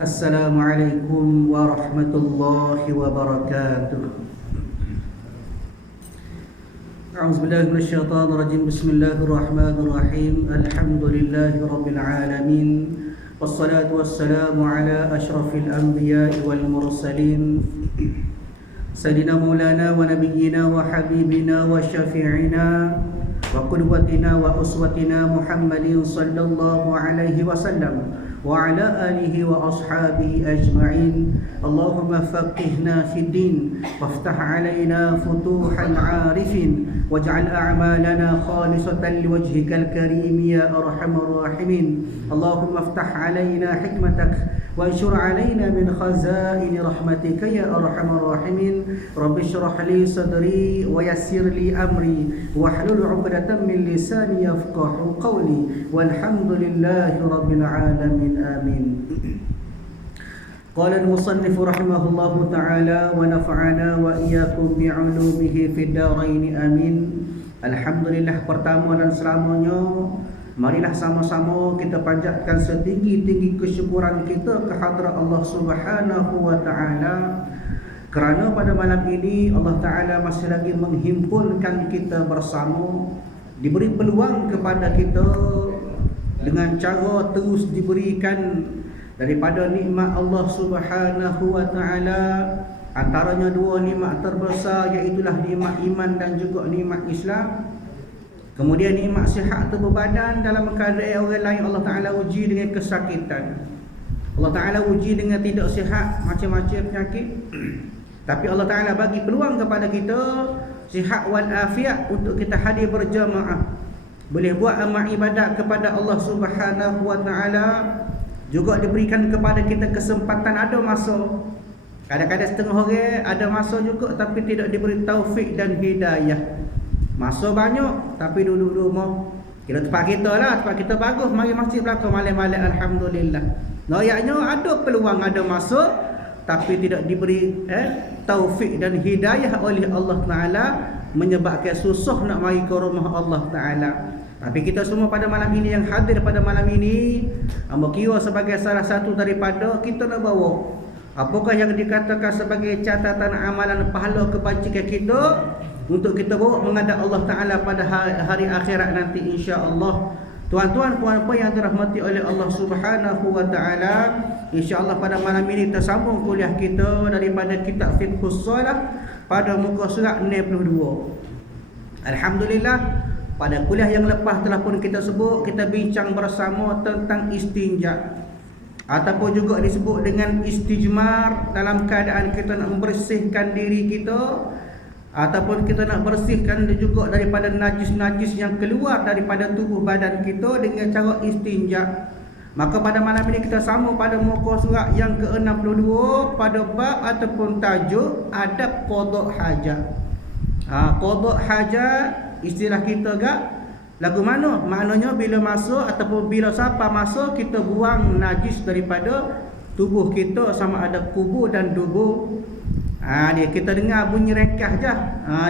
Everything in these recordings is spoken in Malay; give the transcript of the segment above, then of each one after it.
Assalamualaikum warahmatullahi wabarakatuh. A'udzubillahi minasyaitonir rajim. Bismillahirrahmanirrahim. Alhamdulillahi rabbil alamin. Wassalatu wassalamu ala asyrafil anbiya'i wal mursalin. Sayyidina Maulana wa nabiyyina wa habibina wa syafi'ina wa qudwatina wa uswatina Muhammadin sallallahu alaihi wasallam wa ala alihi wa ashabihi ajma'in. Allahumma faqihna fid din waftah alaina futuhal arifin waj'al a'malana khalisatan liwajhikal karim ya arhamar rahimin. Allahumma iftah alaina hikmatak wa anshur alaina min khazain rahmatika ya arhamar rahimin. Rabbi shrah li sadri wa yassir li amri wahlul 'uqdatam min lisani yafqahu qawli walhamdulillahi rabbil alamin. Amin. Qala al-musannif rahimahullahu ta'ala wa nafa'ana wa iyyakum bi'ulumihi fid dharain amin. Alhamdulillah, pertama dan selamanya marilah sama-sama kita panjatkan setinggi-tinggi kesyukuran kita ke hadrat Allah Subhanahu wa ta'ala, kerana pada malam ini Allah Ta'ala masih lagi menghimpunkan kita bersama, diberi peluang kepada kita dengan cara terus diberikan daripada nikmat Allah Subhanahu wa ta'ala. Antaranya dua nikmat terbesar, iaitulah nikmat iman dan juga nikmat Islam. Kemudian nikmat sihat tubuh badan. Dalam keadaan orang lain Allah Ta'ala uji dengan kesakitan, Allah Ta'ala uji dengan tidak sihat, macam-macam penyakit. Tapi Allah Ta'ala bagi peluang kepada kita sihat wal afiat untuk kita hadir berjamaah, boleh buat amal ibadat kepada Allah Subhanahu wa ta'ala. Juga diberikan kepada kita kesempatan ada masa. Kadang-kadang setengah orang ada masa juga tapi tidak diberi taufik dan hidayah. Masa banyak tapi duduk rumah. Kira tempat kita lah, tempat kita bagus, mari masjid belakang malam-malam, alhamdulillah. Noyaknya ada peluang, ada masa, tapi tidak diberi taufik dan hidayah oleh Allah Ta'ala, menyebabkan susah nak mari ke rumah Allah Ta'ala. Tapi kita semua pada malam ini, yang hadir pada malam ini, amba kira sebagai salah satu daripada kita nak bawa apakah yang dikatakan sebagai catatan amalan pahala kebajikan kita untuk kita bawa menghadap Allah Ta'ala pada hari akhirat nanti, insya-Allah. Tuan-tuan, puan-puan yang dirahmati oleh Allah Subhanahu wa ta'ala, insya-Allah pada malam ini kita sambung kuliah kita daripada kitab Fiqhus Shalah pada muka surat 62. Alhamdulillah, pada kuliah yang lepas telah pun kita sebut, kita bincang bersama tentang istinja, ataupun juga disebut dengan istijmar, dalam keadaan kita nak membersihkan diri kita, ataupun kita nak bersihkan juga daripada najis-najis yang keluar daripada tubuh badan kita dengan cara istinja. Maka pada malam ini kita sama pada muka surat yang ke-62 pada bab ataupun tajuk adab qada hajat. Qada hajat istilah kita gak lagu mana? Maknanya bila masuk ataupun bila siapa masuk, kita buang najis daripada tubuh kita, sama ada kubur dan dubur. Dia kita dengar bunyi rekah je.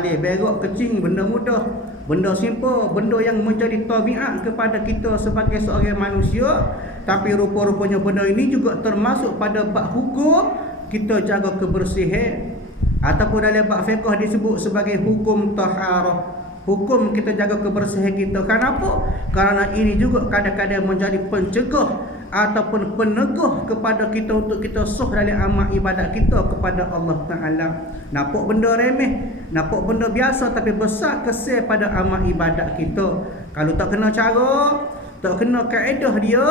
Dia berok kecing, benda mudah, benda simple, benda yang menjadi tabiat kepada kita sebagai seorang manusia. Tapi rupa-rupanya benda ini juga termasuk pada bab hukum kita jaga kebersihan, ataupun dalam bab fiqh disebut sebagai hukum taharah, hukum kita jaga kebersihan kita. Kenapa? Kerana ini juga kadang-kadang menjadi pencegah ataupun peneguh kepada kita untuk kita sah dalam amal ibadat kita kepada Allah Ta'ala. Nampak benda remeh, nampak benda biasa, tapi besar kesan pada amal ibadat kita. Kalau tak kena cara, tak kena kaedah dia,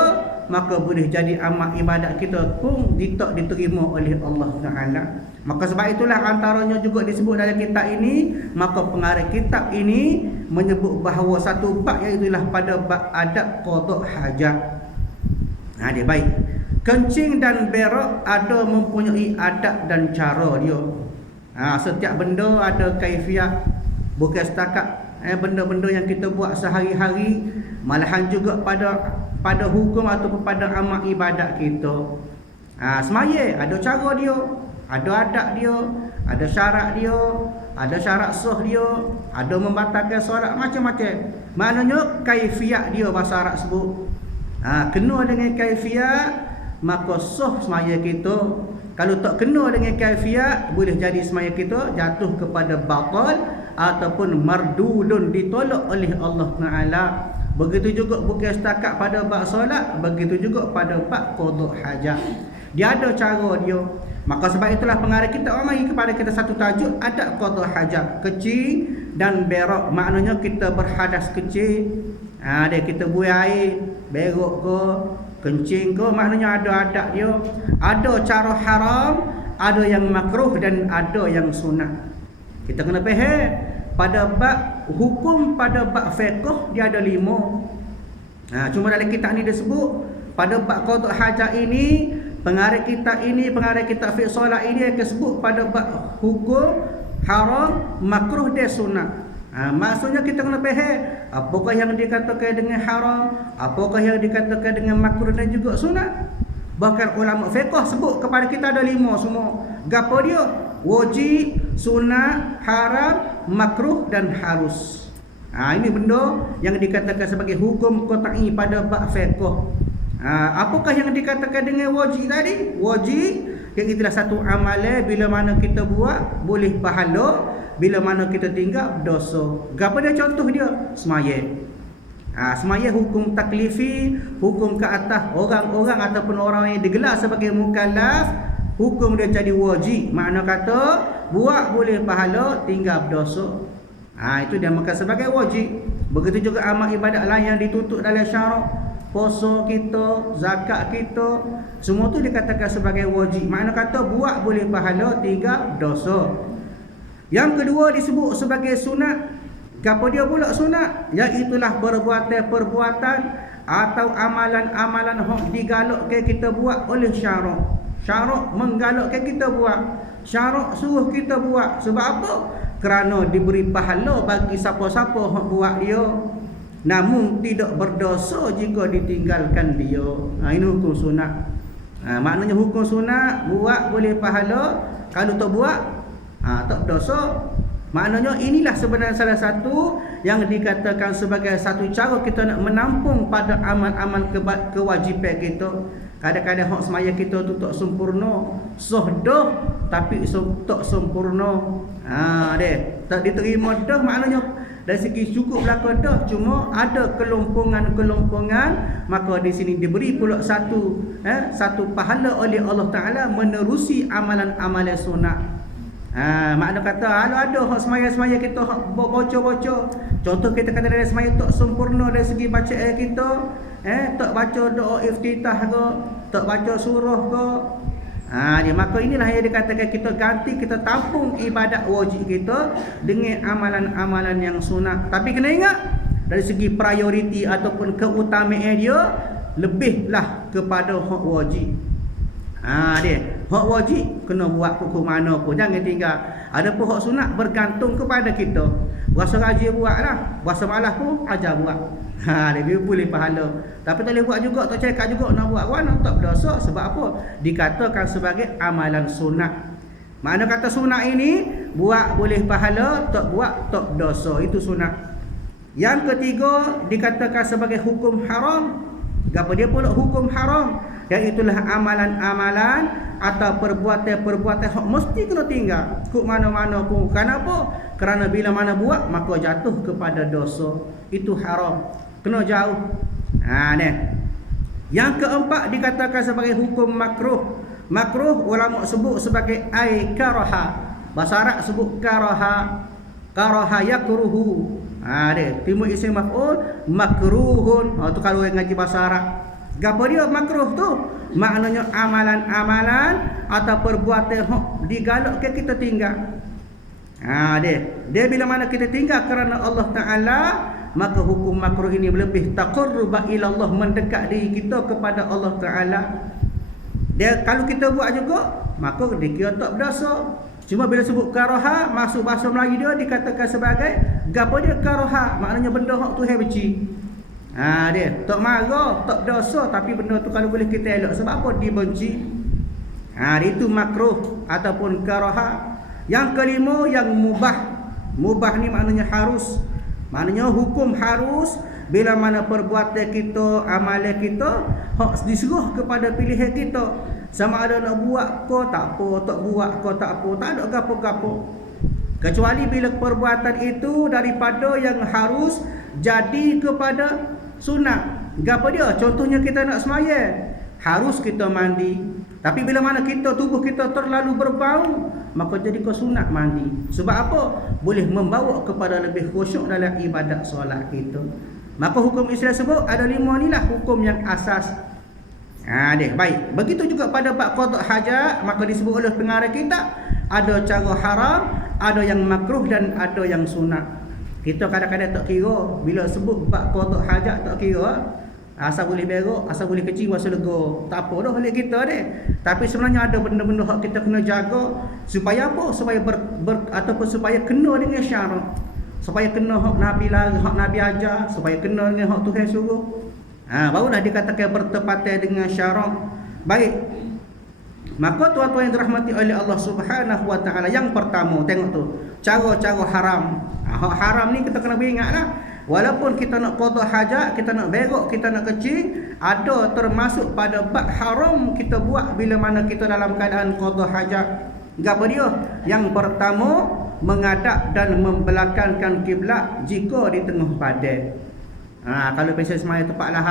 maka boleh jadi amal ibadat kita pun tak diterima oleh Allah Ta'ala. Maka sebab itulah antaranya juga disebut dalam kitab ini, maka pengarang kitab ini menyebut bahawa satu bab iaitulah pada bab adab qada hajat. Dia baik. Kencing dan berak ada mempunyai adab dan cara dia. Setiap benda ada kaifiat, bukan setakat benda-benda yang kita buat sehari-hari, malahan juga pada hukum ataupun pada amal ibadat kita. Semaya ada cara dia, ada adab dia, ada syarat dia, ada syarat sah dia, ada membatalkan solat, macam-macam. Maknanya kaifiat dia bahasa Arab sebut. Kena dengan kaifiat maka sah semaya kita. Kalau tak kena dengan kaifiat, boleh jadi semaya kita jatuh kepada batal ataupun mardudun, ditolak oleh Allah Taala. Begitu juga bukan setakat pada bab solat, begitu juga pada bab qada hajat. Dia ada cara dia. Maka sebab itulah pengarang kita mari kepada kita satu tajuk, adab qada hajat, kecil dan berak. Maknanya kita berhadas kecil, dia kita buai air, berok ke, kencing ke, maknanya ada adab dia. Ada cara haram, ada yang makruh dan ada yang sunat. Kita kena faham pada bab hukum, pada bab fiqh dia ada 5. Cuma dalam kitab ni dia sebut pada bab qada hajat ini, pengarang kitab fiqh solat ini akan sebut pada bab hukum haram, makruh dan sunat. Maksudnya kita kena faham apakah yang dikatakan dengan haram, apakah yang dikatakan dengan makruh dan juga sunat. Bahkan ulama fiqh sebut kepada kita ada 5 semua. Gapo dia? Wajib, sunat, haram, makruh dan harus. Ini benda yang dikatakan sebagai hukum qat'i pada bab fiqh. Apakah yang dikatakan dengan wajib tadi? Wajib yang itulah satu amalan bila mana kita buat boleh pahala, bila mana kita tinggal dosa. Gapo dia contoh dia? Semaya. Semaya hukum taklifi, hukum ke atas orang-orang ataupun orang yang digelar sebagai mukallaf, hukum dia jadi wajib. Makna kata buat boleh pahala, tinggal dosa. Itu dia makan sebagai wajib. Begitu juga amal ibadat lain yang dituntut dalam syarak, puasa kita, zakat kita, semua tu dikatakan sebagai wajib. Makna kata buat boleh pahala, tinggal dosa. Yang kedua disebut sebagai sunat. Apa dia pula sunat? Iaitulah perbuatan-perbuatan atau amalan-amalan yang digalakkan kita buat oleh syarak. Syarak menggalakkan kita buat, syarak suruh kita buat. Sebab apa? Kerana diberi pahala bagi siapa-siapa yang buat dia, namun tidak berdosa jika ditinggalkan dia. Ini hukum sunat. Maknanya hukum sunat, buat boleh pahala, kalau tak buat tak dosa. Maknanya inilah sebenarnya salah satu yang dikatakan sebagai satu cara kita nak menampung pada amal-amal kewajipan kita. Kadang-kadang hak semaya kita tu tak sempurna, sah dah tapi tak sempurna. Tak diterima dah, maknanya dari segi cukup belaka dah, cuma ada kelompongan-kelompongan, maka di sini diberi pula satu pahala oleh Allah Taala menerusi amalan-amalan sunat. Makna kata kalau ada hak semaya-semaya kita hak baca-baca, contoh kita kata dari semaya tak sempurna dari segi bacaan kita, tak baca doa iftitah ke, tak baca surah ke, maka inilah yang dikatakan kita ganti, kita tampung ibadat wajib kita dengan amalan-amalan yang sunat. Tapi kena ingat dari segi prioriti ataupun keutamaan dia lebihlah kepada hak wajib. Dia hak wajib kena buat pukul mana pun, jangan tinggal. Adapun hak sunat bergantung kepada kita. Puasa rajin buatlah, puasa malas pun ajar buat. Dia boleh pahala. Tapi tak boleh buat juga, tak cakap juga nak buat mana, tak berdosa. Sebab apa? Dikatakan sebagai amalan sunat. Makna kata sunat ini buat boleh pahala, tak buat tak berdosa. Itu sunat. Yang ketiga dikatakan sebagai hukum haram. Apa dia pula hukum haram? Iaitulah amalan-amalan atau perbuatan-perbuatan yang mesti kena tinggal ke mana-mana pun. Kenapa? Kerana bila mana buat maka jatuh kepada dosa. Itu haram, kena jauh. Yang keempat dikatakan sebagai hukum makruh. Makruh ulama sebut sebagai karaha. Bahasa Arab sebut karaha. Karaha yakruhu. Dia timbul isim maf'ul makruhun. Tu kalau yang ngaji bahasa Arab. Gapo dia makruh tu? Maknanya amalan-amalan atau perbuatan yang digalakkan kita tinggal. Dia bila mana kita tinggal kerana Allah Taala, maka hukum makruh ini lebih taqarruba ila Allah, mendekat diri kita kepada Allah Taala. Dia kalau kita buat juga, maka dikira tak berdosa. Cuma bila sebut karaha, masuk bahasa Melayu dia dikatakan sebagai gapo dia karaha, maknanya benda hak Tuhan benci. Dia tak marah, tak dosa, tapi benda tu kalau boleh kita elak, sebab apa? Dibenci. Itu makruh ataupun karaha. Yang kelima yang mubah. Mubah ni maknanya harus. Maknanya hukum harus bila mana perbuatan kita, amalan kita hak disuruh kepada pilihan kita. Sama ada nak buat ke tak apa, tak buat ke tak apa, tak ada gapo-gapo. Kecuali bila perbuatan itu daripada yang harus jadi kepada sunat. Gapo dia? Contohnya kita nak sembahyang, harus kita mandi. Tapi bila mana kita tubuh kita terlalu berbau, maka jadi ke sunat mandi. Sebab apa? Boleh membawa kepada lebih khusyuk dalam ibadat solat kita. Maka hukum Islam sebut ada 5 inilah hukum yang asas. Baik. Begitu juga pada bab qada hajat, maka disebut oleh pengarang kita ada cara haram, ada yang makruh dan ada yang sunat. Kita kadang-kadang tak kira bila sebut bab qada hajat, tak kira asal boleh berak, asal boleh kecil, asal lega. Tak apa dah oleh kita deh. Tapi sebenarnya ada benda-benda hak kita kena jaga supaya apa? Supaya ataupun supaya kena dengan syarak. Supaya kena hak Nabi larang, hak Nabi ajar, supaya kena dengan hak Tuhan suruh. Barulah dikatakan bertepatan dengan syarak. Baik. Maka tuan-tuan yang dirahmati oleh Allah Subhanahu wa taala, yang pertama tengok tu, cara-cara haram. Hak haram ni kita kena ingatlah. Walaupun kita nak qada hajat, kita nak berak, kita nak kecil, ada termasuk pada bab haram kita buat bila mana kita dalam keadaan qada hajat. Apa dia? Yang pertama, menghadap dan membelakangkan kiblat jika di tengah badan. Kalau pasal semaya tepat lah.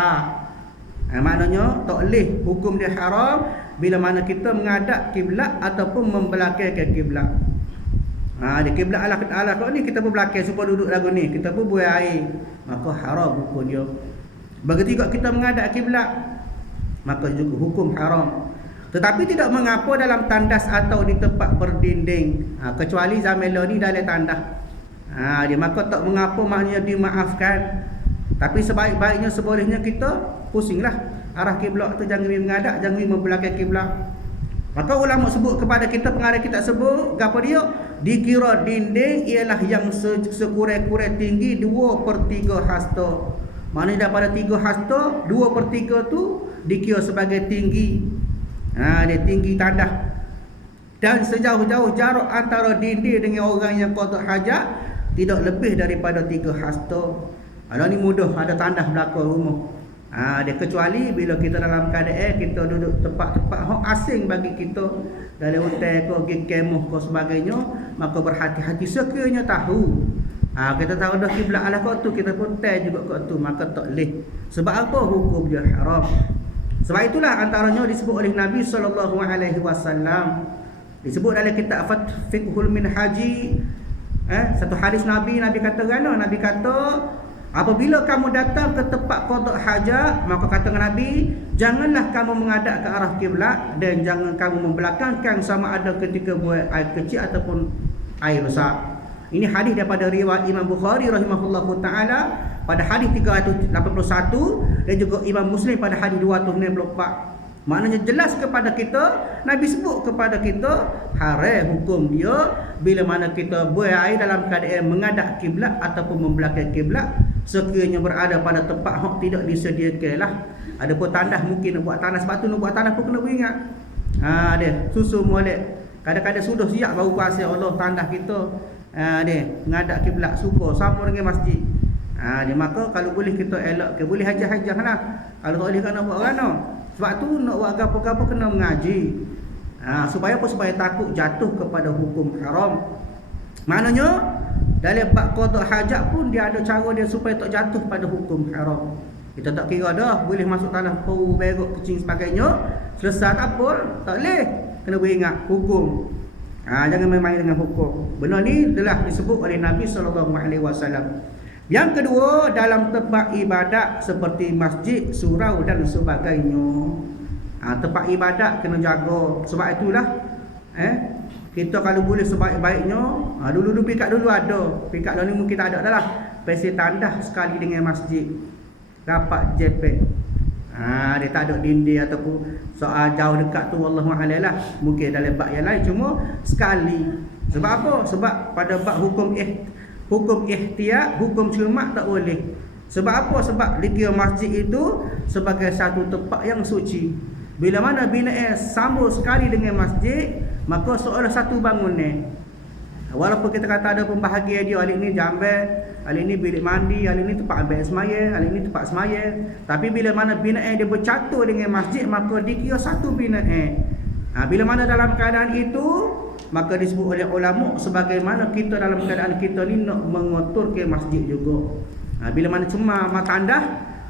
Maknanya tak boleh, hukum dia haram bila mana kita menghadap kiblat ataupun membelakangkan kiblat. Di kiblat Allah kau ni kita pun belakang supaya duduk lagu ni, kita pun buai air, maka haram hukum dia. Begitu juga kita menghadap kiblat, maka juga hukum haram. Tetapi tidak mengapa dalam tandas atau di tempat berdinding, kecuali zaman ni dalam tandas. Dia maka tak mengapa, maknanya dimaafkan. Tapi sebaik-baiknya sebolehnya kita pusinglah arah kiblat tu, jangan menghadap, jangan membelakang kiblat. Maka ulama sebut kepada kita, pengarang kita sebut apa dia? Dikira dinding ialah yang sekurang-kurang tinggi 2/3 hasta. Maknanya daripada 3 hasta, 2/3 tu dikira sebagai tinggi. Dia tinggi tandas. Dan sejauh-jauh jarak antara dinding dengan orang yang qada hajat tidak lebih daripada 3 hasta. Ni mudah, ada tandas belakang rumah. Dia kecuali bila kita dalam keadaan kita duduk tempat-tempat hak asing bagi kita, dalam hotel ke, pergi kemah ke sebagainya, maka berhati-hati sekiranya tahu. Kita tahu dah kiblat Allah kau tu, kita pun tahu juga kau tu, maka tak leh. Sebab apa? Hukum dia haram. Sebab itulah antaranya disebut oleh Nabi SAW. Disebut dalam kitab Fiqhul Minhaji. Satu hadis Nabi kata gana, Nabi kata, apabila kamu datang ke tempat qada hajat, maka kata Nabi, janganlah kamu menghadap ke arah kiblat dan jangan kamu membelakangkan sama ada ketika buat air kecil ataupun air besar. Ini hadis daripada riwayat Imam Bukhari rahimahullahu taala pada hadis 381 dan juga Imam Muslim pada hadis 264. Maknanya jelas kepada kita, Nabi sebut kepada kita haram hukum dia bila mana kita buang air dalam keadaan menghadap kiblat ataupun membelakang kiblat, sekiranya berada pada tempat hak tidak disediakanlah. Ada pun tandas mungkin nak buat tandas, sebab tu nak buat tandas pun kena beringat. Dia susun molek. Kadang-kadang sudah siap baru kuasa Allah tandas kita. Dia menghadap kiblat suka sama dengan masjid. Dia maka kalau boleh kita elak ke, boleh hajah-hajah lah. Kalau tak boleh kan nak buat orang no. Sebab tu nak buat apa-apa kena mengaji. Supaya apa? Supaya takut jatuh kepada hukum haram. Maknanya dalam bab qada hajat pun dia ada cara dia supaya tak jatuh pada hukum haram. Kita tak kira dah boleh masuk tanah pau, berak, kecing sebagainya, selesai tak apa, tak boleh. Kena beringat hukum. Jangan main-main dengan hukum. Benda ni telah disebut oleh Nabi SAW. Yang kedua, dalam tempat ibadat seperti masjid, surau dan sebagainya. Tempat ibadat kena jaga. Sebab itulah kita kalau boleh sebaik-baiknya, dulu-dulu pikat dulu ada. Pikat ni mungkin tak ada dah lah. Pasal tandah sekali dengan masjid. Rapat jepek. Dia tak ada dinding ataupun soal jauh dekat tu, wallahualam lah. Mungkin dalam bab yang lain, cuma sekali. Sebab apa? Sebab pada bab hukum ihtiyat, hukum cermat tak boleh. Sebab apa? Sebab dikira masjid itu sebagai satu tempat yang suci. Bila mana binaan sambung sekali dengan masjid, maka seolah satu bangunan. Walaupun kita kata ada pembahagian dia, alik ni jamban, alik ni bilik mandi, alik ni tempat ambil semaya, alik ni tempat semaya. Tapi bila mana binaan dia bercatur dengan masjid, maka dikira satu binaan. Bila mana dalam keadaan itu, maka disebut oleh ulama sebagaimana kita dalam keadaan kita ni nak mengotorkan masjid juga. Bila mana cemar tandah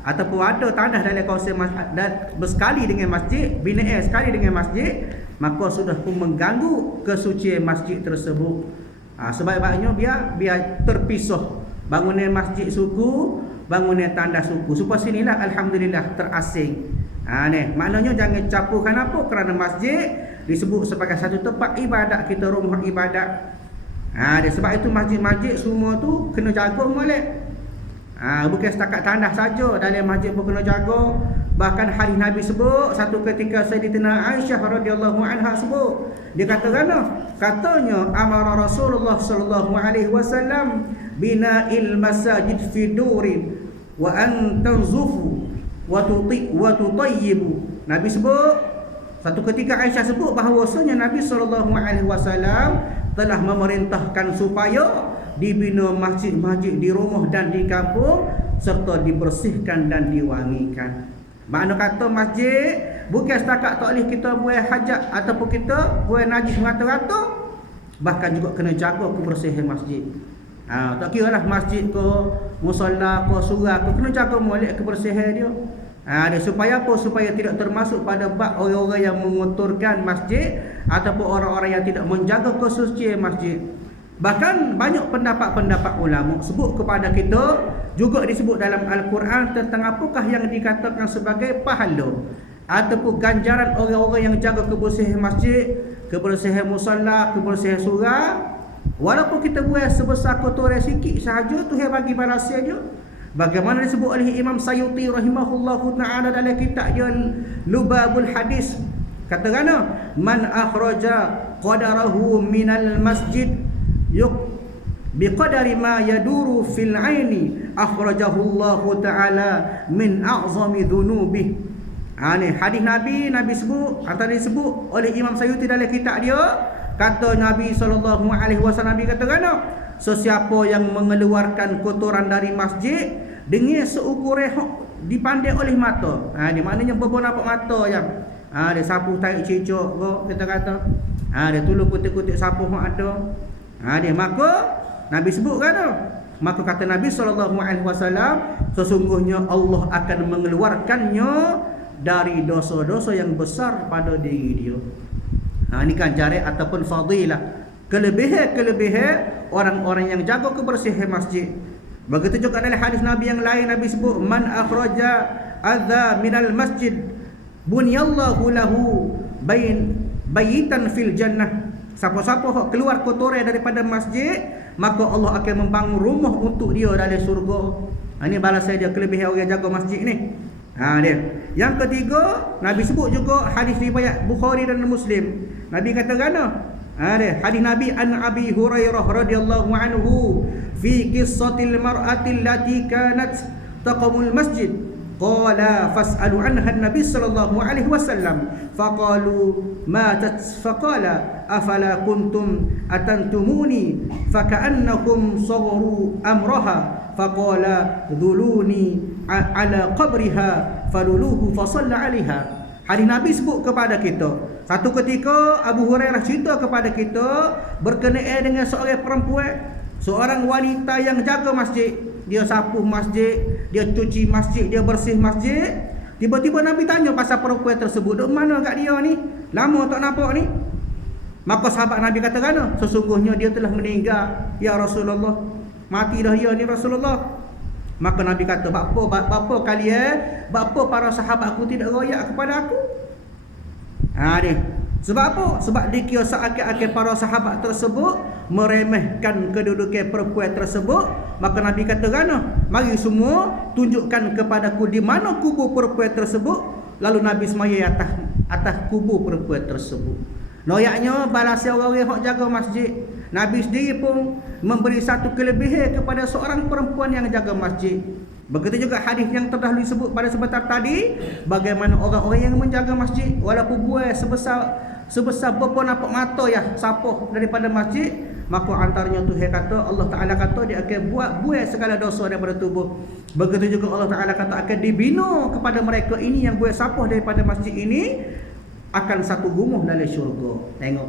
ataupun ada tandah dalam kawasan masjid bersekali dengan masjid, binaan sekali dengan masjid, maka sudah pun mengganggu kesucian masjid tersebut. Sebaik-baiknya biar terpisah bangunan masjid suku, bangunan tandas suku. Supaya sinilah alhamdulillah terasing. Maknanya jangan campurkan apa, kerana masjid disebut sebagai satu tempat ibadat kita, rumah ibadat. Sebab itu masjid-masjid semua tu kena jaga molek. Bukan setakat tandas saja, dalam masjid pun kena jaga. Bahkan hadis Nabi sebut, satu ketika Sayyidatina Aisyah radhiyallahu anha sebut, dia kata katanya amara Rasulullah sallallahu alaihi wasallam bina'il masajid fi durin wa an tanzufu wa tutayyibu. Nabi sebut, satu ketika Aisyah sebut bahawasanya Nabi sallallahu alaihi wasallam telah memerintahkan supaya dibina masjid-masjid di rumah dan di kampung serta dibersihkan dan diwangikan. Makna kata masjid bukan setakat tak boleh kita buat hajat ataupun kita buat najis rata-rata, bahkan juga kena jaga kebersihan masjid. Tak kira lah masjid ke, musalla ke, surau ke, kena jaga molek kebersihan dia. Supaya apa? Supaya tidak termasuk pada bab orang-orang yang mengotorkan masjid ataupun orang-orang yang tidak menjaga kesucian masjid. Bahkan banyak pendapat-pendapat ulama sebut kepada kita, juga disebut dalam Al-Quran tentang apakah yang dikatakan sebagai pahala ataupun ganjaran orang-orang yang jaga kebersihan masjid, kebersihan musalla, kebersihan surau. Walaupun kita buat sebesar kotoran sikit sahaja, Tuhan bagi balasan dia. Bagaimana disebut oleh Imam Sayuti rahimahullahu ta'ala dalam kitab dia Lubabul Hadis, katakanlah man akhraja qadarahu minal masjid biqadari ma yaduru fil aini akhrajahu Allah taala min a'zami dhunubi. Ni hadis Nabi sebut atau disebut oleh Imam Sayuti dalam kitab dia, kata Nabi sallallahu alaihi wasallam, Nabi kata sesiapa yang mengeluarkan kotoran dari masjid dengan seukuran dipandang oleh mata. Ni maknanya beberapa mata yang dia sapu tarik cicok kita kata. Dia tolong kutik-kutik sapu hak ada. Dia maka Nabi sebut maka kata Nabi SAW, sesungguhnya Allah akan mengeluarkannya dari dosa-dosa yang besar pada diri dia. Ini kan jarak ataupun fadilah, kelebihan orang-orang yang jaga kebersihan masjid. Begitu juga dalam hadis Nabi yang lain, Nabi sebut man akhraja adza minal masjid bunyallahu lahu bayitan fil jannah. Siapa-siapa yang keluar kotoran daripada masjid, maka Allah akan membangun rumah untuk dia dalam surga. Ini balasan dia, kelebihan orang jaga masjid ni. Dia. Yang ketiga, Nabi sebut juga hadis riwayat Bukhari dan Muslim. Nabi kata dia hadis Nabi an Abi Hurairah radhiyallahu anhu fi qissatil mar'atil lati kanat taqumul masjid. Qala fas'alu anha an-nabi sallallahu alaihi wasallam faqalu matat faqala afala kuntum atantumuni faka'annakum saghru amraha faqala dhuluni ala qabriha faluluhu fasalla 'alaiha. Hadis Nabi sebut kepada kita, satu ketika Abu Hurairah cerita kepada kita berkenaan dengan seorang perempuan, seorang wanita yang jaga masjid. Dia sapu masjid, dia cuci masjid, dia bersih masjid. Tiba-tiba Nabi tanya pasal perempuan tersebut, duk mana kat dia ni? Lama tak nampak ni. Maka sahabat Nabi kata sesungguhnya dia telah meninggal ya Rasulullah. Mati dah dia ni Rasulullah. Maka Nabi kata, bapa kalian, bapa para sahabatku tidak royak kepada aku? Ni. Sebab apa? Sebab dikira seakan-akan para sahabat tersebut meremehkan kedudukan perempuan tersebut. Maka Nabi kata mari semua tunjukkan kepadaku di mana kubur perempuan tersebut. Lalu Nabi semaya atas kubur perempuan tersebut. Noyaknya balasan orang-orang yang jaga masjid. Nabi sendiri pun memberi satu kelebihan kepada seorang perempuan yang jaga masjid. Begitu juga hadis yang terdahulu disebut pada sebentar tadi, bagaimana orang-orang yang menjaga masjid walaupun buat sebesar berapa nampak mata sapuh daripada masjid, maka antaranya Tuhan kata, Allah Ta'ala kata dia akan buat segala dosa daripada tubuh. Begitu juga Allah Ta'ala kata akan dibina kepada mereka ini yang buat sapah daripada masjid ini akan satu gumuh dalam syurga. Tengok.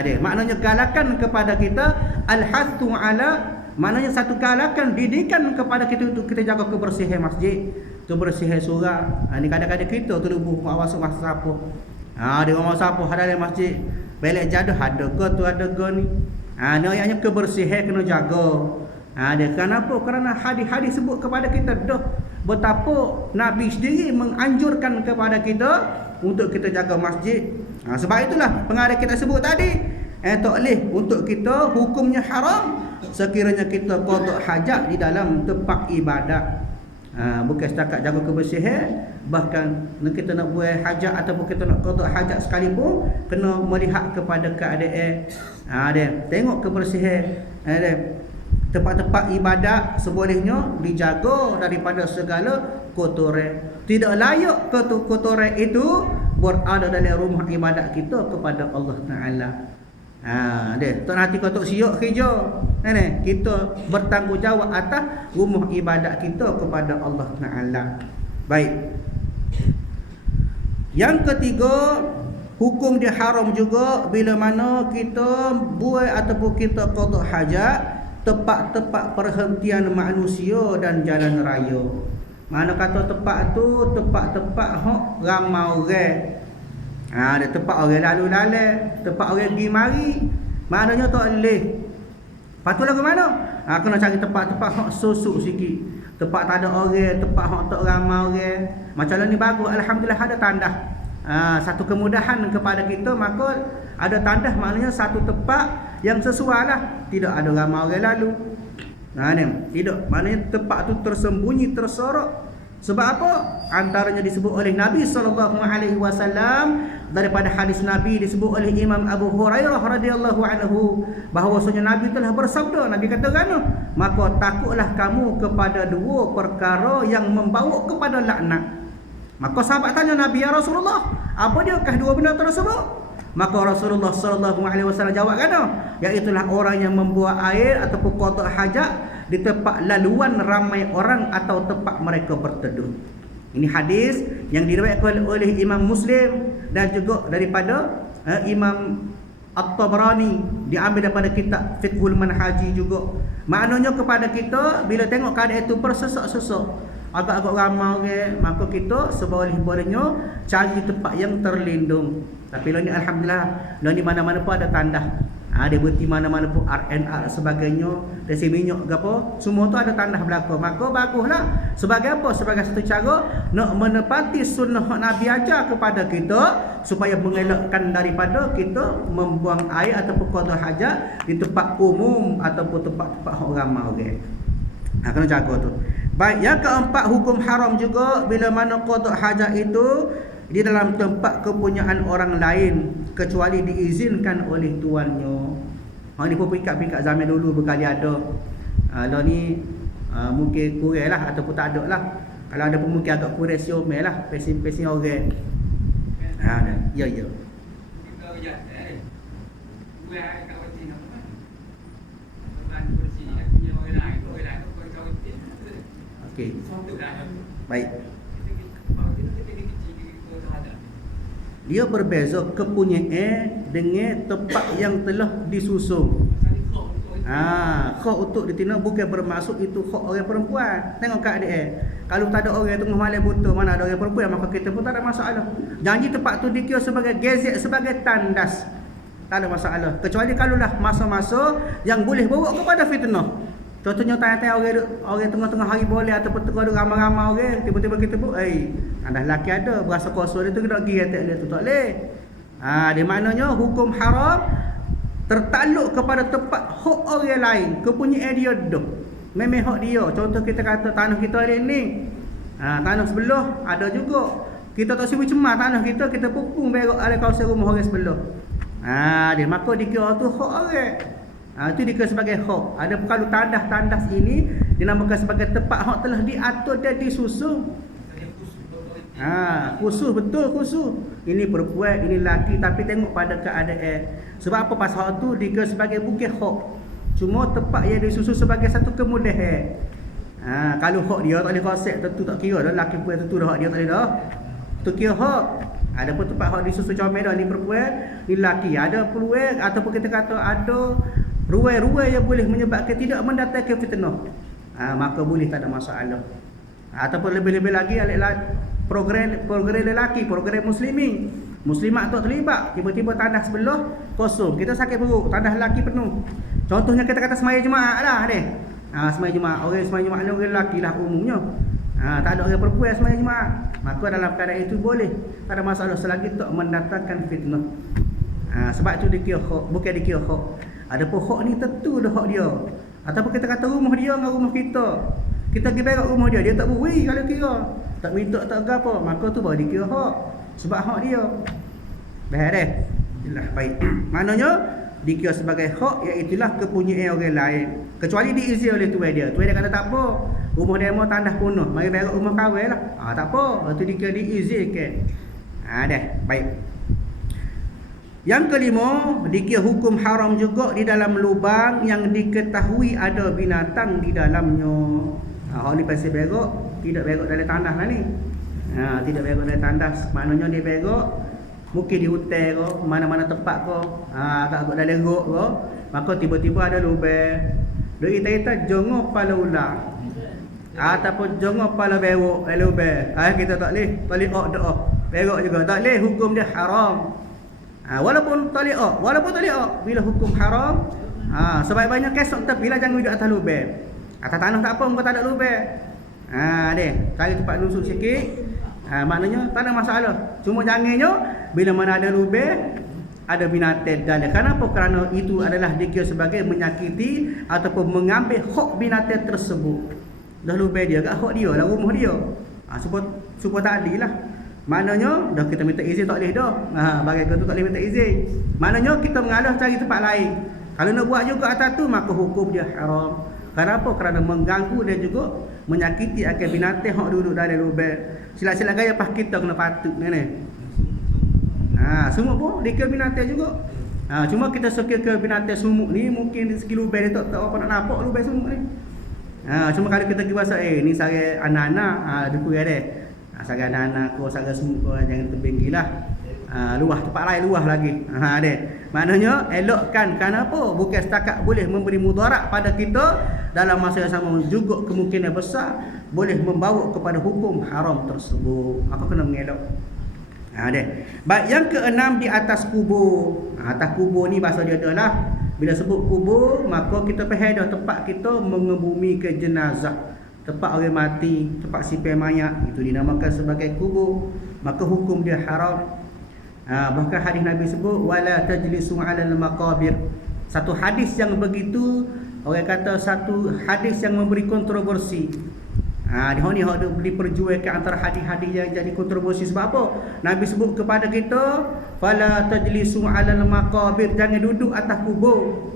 Dia maknanya galakan kepada kita, al-hathu ala, maknanya satu galakan, didikan kepada kita untuk kita jaga kebersihan masjid, kebersihan surau. Ni kadang-kadang kita terlubuh awas masa sapah. Dia orang sapah ada dalam masjid, belak jadah ada ke tu ada ke ni. Ni ayatnya kebersihan kena jaga. Dia kenapa? Kerana hadis-hadis sebut kepada kita dah betapa Nabi sendiri menganjurkan kepada kita untuk kita jaga masjid. Sebab itulah pengarah kita sebut tadi, tak boleh untuk kita hukumnya haram sekiranya kita qada hajat di dalam tempat ibadat. Bukan setakat jaga kebersihan, bahkan kita nak buat hajat ataupun kita nak qada hajat sekalipun kena melihat kepada keadaan. Dia tengok kebersihan tempat-tempat ibadat sebolehnya dijaga daripada segala kotoran. Tidak layak kotoran itu berada dalam rumah ibadat kita kepada Allah Ta'ala. Dia tak nanti kau tak siap kerja. Kita bertanggungjawab atas rumah ibadat kita kepada Allah Ta'ala. Baik. Yang ketiga, hukum dia haram juga bila mana kita buat ataupun kita qada hajat tempat-tempat perhentian manusia dan jalan raya. Mana kata tempat tu tempat-tempat hok ramai orang. Ada tempat orang lalu-lalang, tempat orang pergi mari. Maknanya tak boleh. Patutlah ke mana? Kena cari tempat-tempat hok susuk sikit. Tempat tak ada orang, tempat hok tak ramai orang. Macam ni bagus, alhamdulillah ada tandah. Satu kemudahan kepada kita, maka ada tandah maknanya satu tempat yang sesuai lah. Tidak ada ramai orang lalu. Tidak, maknanya tempat tu tersembunyi, tersorok. Sebab apa? Antaranya disebut oleh Nabi SAW daripada hadis Nabi disebut oleh Imam Abu Hurairah radhiyallahu anhu bahawasanya Nabi telah bersabda. Nabi kata kan, maka takutlah kamu kepada dua perkara yang membawa kepada laknat. Maka sahabat tanya Nabi, ya Rasulullah, apa diakah dua benda tersebut? Maka Rasulullah SAW jawab kata, iaitulah orang yang membuat air ataupun qada hajat di tempat laluan ramai orang atau tempat mereka berteduh. Ini hadis yang diriwayatkan oleh Imam Muslim dan juga daripada Imam At-Tabrani, diambil daripada kitab Fiqhul Manhaji juga. Maknanya kepada kita bila tengok keadaan itu bersesak-sesak, agak-agak ramai orang, maka kita seboleh-bolehnya cari tempat yang terlindung. Tapi lah ni alhamdulillah, lah ni mana-mana pun ada tandah. Dia berhenti mana-mana pun RNR sebagainya, resi minyak ke apa, semua tu ada tandah belakang. Maka baguslah. Sebagai apa? Sebagai satu cara nak menepati sunnah Nabi ajar kepada kita supaya mengelakkan daripada kita membuang air ataupun qada hajat di tempat umum ataupun tempat-tempat ramai orang. Kena jaga tu. Baik, yang keempat, hukum haram juga bila mana qada hajat itu di dalam tempat kepunyaan orang lain kecuali diizinkan oleh tuannya. Ini pun pikat-pikat zaman dulu berkali ada. Lah ni mungkin kurang lah ataupun tak ada lah. Kalau ada pun mungkin agak kurang siomel lah, pesen-pesen orang. Ya. Okey. Baik. Dia berbeza kepunyaan dengan tempat yang telah disusun. Hak untuk ditina bukan bermaksud itu hak orang perempuan. Tengok keadaan. Kalau tak ada orang tengah malam buta, mana ada orang perempuan, maka kita pun tak ada masalah. Janji tempat tu dikira sebagai gezet, sebagai tandas, tak ada masalah. Kecuali kalulah masa-masa yang boleh bawa kepada fitnah. Contohnya tanya-tanya orang tengah-tengah hari boleh ataupun tengah ada ramai-ramai orang, tiba-tiba kita pun tandas lelaki ada, berasa kosong dia tu kena pergi atas dia tu, tak boleh. Dia maknanya hukum haram tertakluk kepada tempat hak orang lain, kepunyaan dia dah. Memang hak dia. Contoh kita kata tanah kita hari ni, tanah sebelah ada juga. Kita tak siapa cemar tanah kita pupung berok ada kawasan rumah orang sebelah. Dia maka dikira tu hak orang. Itu dikira sebagai hak. Ada kalau tandas-tandas ini dinamakan sebagai tempat hak telah diatur dan disusun. Khusus, betul khusus. ini perempuan, ini lelaki, tapi tengok pada keadaan. Sebab apa? Pasal tu dia sebagai bukan hak. Cuma tempat yang disusun sebagai satu kemudahan. Kalau hak dia tak boleh konsep, tentu tak kira dah lelaki perempuan tentu dah hak dia tak boleh dah. Tu kira hak. Ada pun tempat hak disusun comel dah, ni perempuan, ni lelaki. Ada peluang ataupun kita kata ada ruai-ruai yang boleh menyebabkan tidak mendatangkan fitnah. Maka boleh, tak ada masalah. Ataupun lebih-lebih lagi program lelaki, program muslimat tu terlibat, tiba-tiba tandas sebelah kosong, kita sakit perut, tandas lelaki penuh. Contohnya kita kata semaya Jumaat lah ni. Semaya Jumaat, orang semaya Jumaat ni orang lelaki lah umumnya. Tak ada orang perempuan semaya Jumaat. Maka dalam keadaan itu boleh, tak ada masalah selagi tak mendatangkan fitnah. Sebab tu dikira hak, bukan dikira hak. Adapun hak ni tentu dah hak dia. Ataupun kita kata rumah dia dengan rumah kita, kita pergi berak rumah dia, dia tak beri kalau kira, tak minta tak apa, maka tu baru dikira hak. Sebab hak dia. Baik. Baik. Maknanya dikira sebagai hak, iaitulah kepunyaan orang lain, kecuali diizin oleh tuan dia. Tuan dia kata tak apa, rumah demo tandas penuh, mari berak rumah kawan lah. Tak apa, itu dikira diizinkan. Dah. Baik. Yang kelima, dikira hukum haram juga di dalam lubang yang diketahui ada binatang di dalamnya. Hak ni pasal berak, tidak berak dalam tandas lah ni. Tidak berak dalam tandas, maknanya dia berak mungkin di hutan ke, mana-mana tempat ke, tak dalam rok ke, maka tiba-tiba ada lubang. Dia kita jongok kepala ular ataupun jongok kepala berak lubang. Kita tak boleh doa. Berak juga tak boleh, hukum dia haram. Walaupun tali'ah, bila hukum haram, sebaik-baiknya kesok tapi lah jangan duduk atas lubang. Atas tanah tak apa, muka tak ada lubang. Deh, cari tempat nusuk sikit. Maknanya tak ada masalah. Cuma jangannya bila mana ada lubang, ada binatang dalam. Kenapa? Kerana itu adalah dikira sebagai menyakiti ataupun mengambil hak binatang tersebut. Dah lubang dia, kat hak dia lah, rumah dia. Supaya tak adil lah. Maknanya dah kita minta izin tak boleh dah. Bagi tu tak boleh minta izin. Maknanya kita mengalah cari tempat lain. Kalau nak buat juga atas tu, maka hukum dia haram. Kenapa? Kerana mengganggu dan juga menyakiti akan binatang hak duduk dalam lubang. Sila-sila gaya pas kita kena patut ni. Semua pun dikira binatang juga. Cuma kita suka ke binatang sumuk ni, mungkin di segi lubang dia tak apa nak nampak lubang sumuk ni. Cuma kalau kita pergi bahasa ni sarang anak-anak, dia kurang dia. Sarang anak-anak ko, sarang semut ko, jangan terbenggilah. Luah tempat lain, luah lagi. Maknanya elokkan, kenapa? Bukan setakat boleh memberi mudarat pada kita, dalam masa yang sama juga kemungkinan besar boleh membawa kepada hukum haram tersebut. Maka kena mengelak. Baik, yang keenam, di atas kubur. Atas kubur ni bahasa dia adalah, bila sebut kubur, maka kita faham dah tempat kita mengebumikan jenazah. Tempat orang mati, tempat simpan mayat, itu dinamakan sebagai kubur. Maka hukum dia haram. Bahkan hadis Nabi sebut wala tajlisu 'alal maqabir. Satu hadis yang begitu, orang kata satu hadis yang memberi kontroversi. Di sini hak diperjualkan antara hadis-hadis yang jadi kontroversi. Sebab apa? Nabi sebut kepada kita fala tajlisu 'alal maqabir, jangan duduk atas kubur.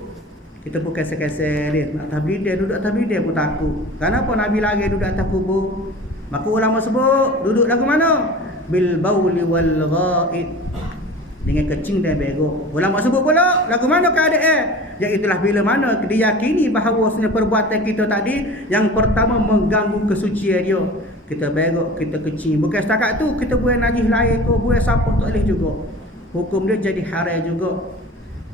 Kita bukan sekesel dia nak tabligh, dia duduk atas tabligh dia pun takut. Kenapa Nabi lagi duduk atas kubur? Maka ulama sebut duduk lagu mana? Bil bauli wal ghaid, dengan kecing dan berak. Ulama sebut pula lagu mana keadaan? Iaitulah bila mana diyakini bahawa perbuatan kita tadi yang pertama mengganggu kesucian dia. Kita berak, kita kecing. Bukan setakat tu kita buang najis lain ke, buang sampah tak boleh juga. Hukum dia jadi haram juga.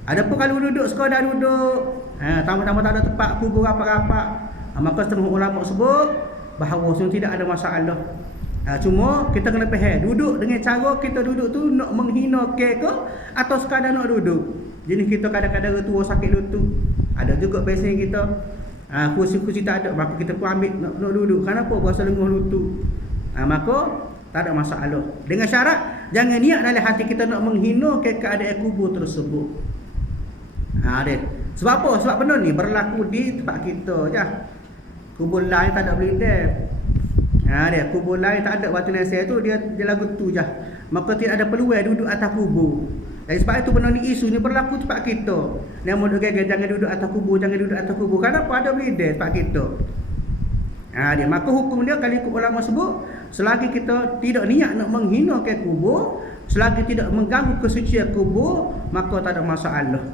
Adapun kalau duduk sekadar duduk, tambah-tambah tak ada tempat kubur rapat-rapat, maka setengah ulama sebut bahawa tidak ada masalah. Cuma kita kena faham, duduk dengan cara kita duduk tu nak menghina ke atau sekadar nak duduk. Jenis kita kadang-kadang tua sakit lutut, ada juga biasanya kita kursi-kursi tak ada, maka kita pun ambil nak duduk. Kenapa? Berasa lenguh lutut. Maka tak ada masalah. Dengan syarat jangan niat dalam hati kita nak menghina ke keadaan kubur tersebut. Sebab apa? Sebab benda ni berlaku di tempat kita je. Kubur lain tak ada belindang. Kubur lain tak ada batu nasihat tu, dia lagu tu je. Maka tidak ada peluang duduk atas kubur. Dan sebab itu benda ni, isu ni berlaku tempat kita. Yang mau duduk jangan duduk atas kubur, jangan duduk atas kubur. Kenapa? Ada belindang tempat kita. Maka hukum dia kalau ikut ulama sebut selagi kita tidak niat nak menghina ke kubur, selagi tidak mengganggu kesucian kubur, maka tak ada masalah.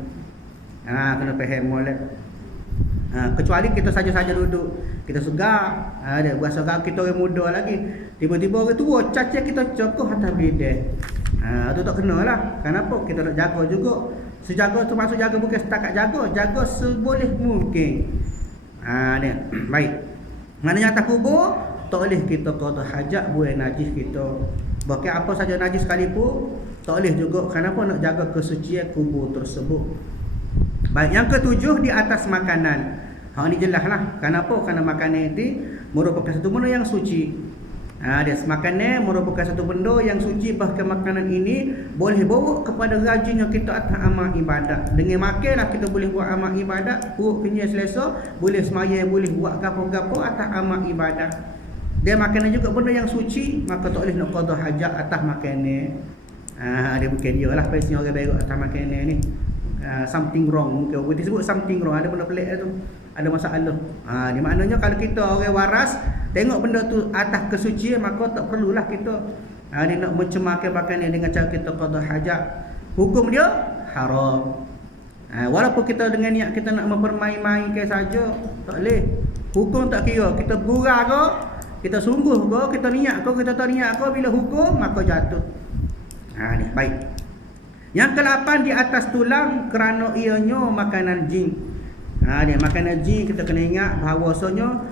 Kena faham molek. Kecuali kita saja-saja duduk, kita segar, ada berasa kita orang muda lagi, tiba-tiba orang tua cacat kita cokoh atas bidet. Itu tak kena lah. Kenapa? Kita nak jaga juga. Sejaga tu maksud jaga bukan setakat jaga seboleh mungkin. Ni baik. Maknanya atas kubur tak boleh kita qada hajat buat najis kita. Bahkan apa saja najis sekalipun tak boleh juga. Kenapa? Nak jaga kesucian kubur tersebut. Baik, yang ketujuh di atas makanan. Ini jelaslah. Kenapa? Kerana makanan itu merupakan satu benda yang suci. Makanan merupakan satu benda yang suci. Bahkan makanan ini boleh bawa kepada rajinnya kita atas amal ibadat. Dengan makanlah kita boleh buat amal ibadat, perut kenyang selesa, boleh semaya, boleh buat gapo-gapo atas amal ibadat. Dia makanan juga benda yang suci, maka tak boleh nak qada hajat atas makanan. Dia bukan dia lah pasal orang berok atas makanan ni. Something wrong, mungkin orang disebut something wrong, ada benda pelik tu, ada masalah. Di maknanya kalau kita orang waras tengok benda tu atas kesucian, maka tak perlulah kita dia nak mencemarkan makanan dengan cara kita qada hajat. Hukum dia haram. Walaupun kita dengan niat kita nak mempermain-main ke saja, tak boleh. Hukum tak kira kita bergurau ke, kita sungguh ke, kita niat ke, kita tak niat ke, bila hukum maka jatuh. Ni baik. Yang ke-8 di atas tulang kerana ianya makanan jin. Dia makanan jin, kita kena ingat bahawasanya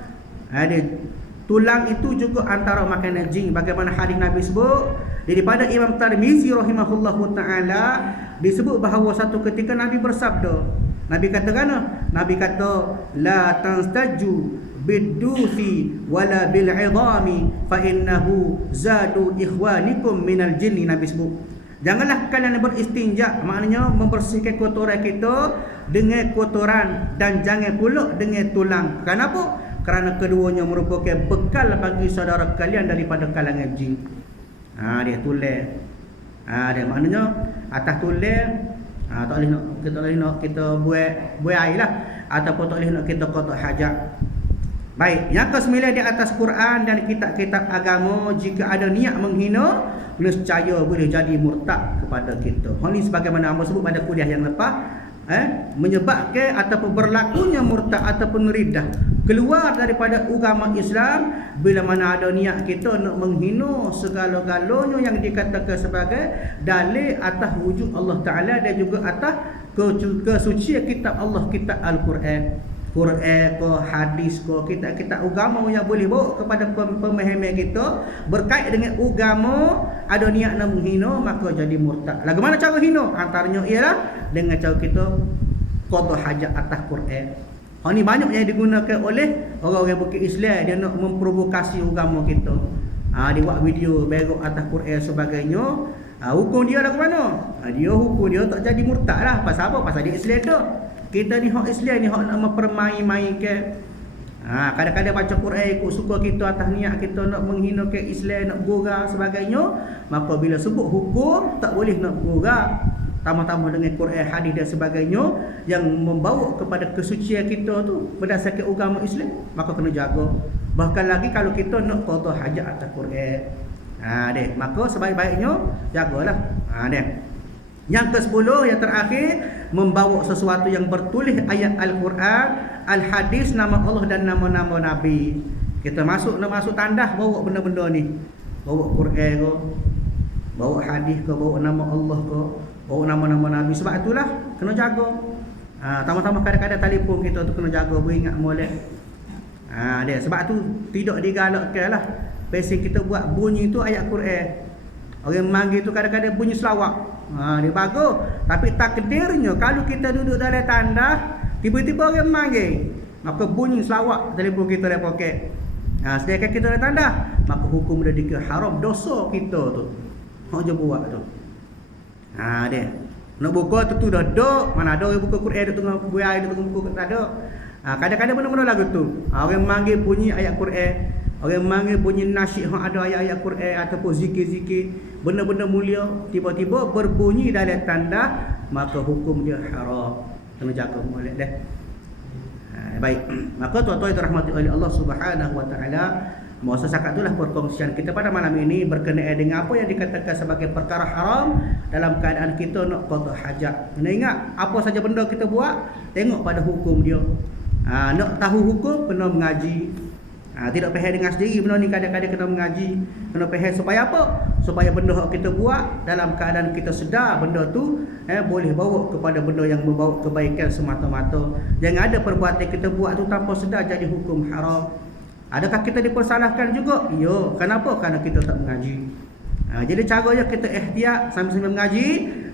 tulang itu juga antara makanan jin. Bagaimana hadis Nabi sebut daripada Imam Tirmizi rahimahullahu taala, disebut bahawa satu ketika Nabi bersabda. Nabi kata kana? Nabi kata la tanstaju bidusi wala bil idami fa innahu zadu ikhwanikum minal jinni. Nabi sebut janganlah kalian beristinja, maknanya membersihkan kotoran kita dengan kotoran, dan jangan pula dengan tulang. Kenapa? Kerana keduanya merupakan bekal bagi saudara kalian daripada kalangan jin. Dia tulang. Dia maknanya atas tulang tak boleh nak kita buat air lah, ataupun tak boleh nak kita qada hajat. Baik, yang ke-9 di atas Quran dan kitab-kitab agama, jika ada niat menghina, nescaya boleh jadi murtad kepada kita. Hal ini sebagaimana Amba sebut pada kuliah yang lepas, menyebabkan ataupun berlakunya murtad ataupun riddah, keluar daripada agama Islam bila mana ada niat kita nak menghina segala-galanya yang dikatakan sebagai dalil atas wujud Allah Ta'ala dan juga atas kesucian kitab Allah, kitab Al-Quran. Quran ke hadis ke kitab-kitab agama yang boleh bawa kepada pemahaman kita berkait dengan agama, ada niat nak menghina maka jadi murtad. Lagu mana cara hina? Antaranya ialah dengan cara kita qada hajat atas Quran. Ini banyak yang digunakan oleh orang-orang bukan Islam, dia nak memprovokasi agama kita. Dia buat video berok atas Quran sebagainya. Hukum dia lagu mana? Dia hukum dia tak jadi murtad lah. Pasal apa? Pasal dia Islam dah. Kita ni hak Islam ni hak nak mempermain-mainkan. Kadang-kadang baca Quran ikut suka kita atas niat kita nak menghina ke Islam, nak gurau sebagainya, maka bila sebut hukum tak boleh nak gurau. Tambah-tambah dengan Quran, hadis dan sebagainya yang membawa kepada kesucian kita tu berdasarkan agama Islam, maka kena jaga. Bahkan lagi kalau kita nak qada hajat atas Quran. Maka sebaik-baiknya jagalah. Yang ke-10 yang terakhir, membawa sesuatu yang bertulis ayat Al-Quran, Al-Hadis, nama Allah dan nama-nama Nabi. Kita nak masuk tandas bawa benda-benda ni. Bawa Quran ke, bawa hadis ke, bawa nama Allah ke, bawa nama-nama Nabi. Sebab itulah kena jaga. Tambah-tambah kadang-kadang telefon kita tu kena jaga, beringat molek. Sebab tu tidak digalakkan lah. Pasal kita buat bunyi tu ayat Quran. Orang manggil tu kadang-kadang bunyi selawat. Dia bagus. Tapi takdirnya kalau kita duduk dalam tandas, tiba-tiba orang manggil, maka bunyi selawat telefon kita dalam poket. Sedangkan kita dalam tandas, maka hukum dia dikira haram, dosa kita tu. Hak je buat tu. Dia nak buka tu dah dok, mana ada orang buka Quran dia tengah buai dia tengah buka tak ada. Kadang-kadang benda-benda lagu tu. Orang manggil bunyi ayat Quran, orang manggil bunyi nasyid hak ada ayat-ayat Quran ataupun zikir-zikir, benda-benda mulia, tiba-tiba berbunyi dalam tanda, maka hukum dia haram. Kena jaga molek dah. Baik. Maka tuan-tuan yang dirahmati oleh Allah Subhanahu wa taala, Masa sakat itulah perkongsian kita pada malam ini berkenaan dengan apa yang dikatakan sebagai perkara haram dalam keadaan kita nak qada hajat. Kena ingat, apa saja benda kita buat, tengok pada hukum dia. Nak tahu hukum, kena mengaji. Tidak faham dengan sendiri benda ni, kadang-kadang kena mengaji, kena faham supaya apa? Supaya benda yang kita buat dalam keadaan kita sedar benda tu boleh bawa kepada benda yang membawa kebaikan semata-mata. Jangan ada perbuatan kita buat tu tanpa sedar jadi hukum haram. Adakah kita dipersalahkan juga? Ya. Kenapa? Kerana kita tak mengaji. Jadi caranya kita ihtiyat sambil-sambil mengaji,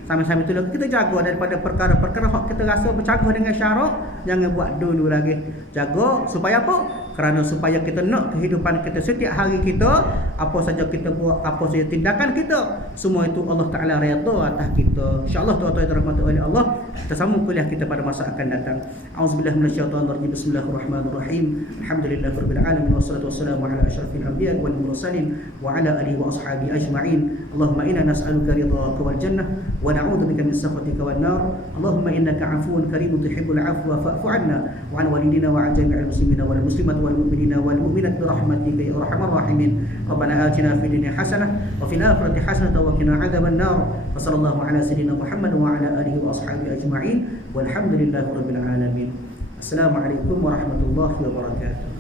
sambil-sambil tu kita jaga daripada perkara-perkara yang kita rasa bercanggah dengan syarak, jangan buat dulu lagi. Jaga supaya apa? Kerana supaya kita nak kehidupan kita setiap hari kita, apa saja kita buat, apa saja tindakan kita, semua itu Allah Ta'ala redha atas kita. InsyaAllah tuan-tuan yang dirahmati oleh Allah, kita sambung kuliah kita pada masa akan datang. A'udzubillah minasyaitanirrajim. Bismillahirrahmanirrahim. Alhamdulillahirabbil alamin wassalatu wassalamu ala asyrafil anbiya wal mursalin wa ala alihi wa ashabihi ajma'in. Allahumma inna nas'aluka ridhaka wal jannah wa na'udzubika min sakhatika wan nar. Allahumma innaka 'afuwun karimun tuhibbul 'afwa fa'fu 'anna wa 'an walidina wa 'an jami'il muslimina wal muslimat والمؤمنين والمؤمنات برحمتك يا ارحم الراحمين. ربنا آتنا في الدنيا حسنه وفي الآخرة حسنه وقنا عذاب النار. وصلى الله على سيدنا محمد وعلى آله وأصحابه أجمعين والحمد لله رب العالمين. السلام عليكم ورحمة الله وبركاته.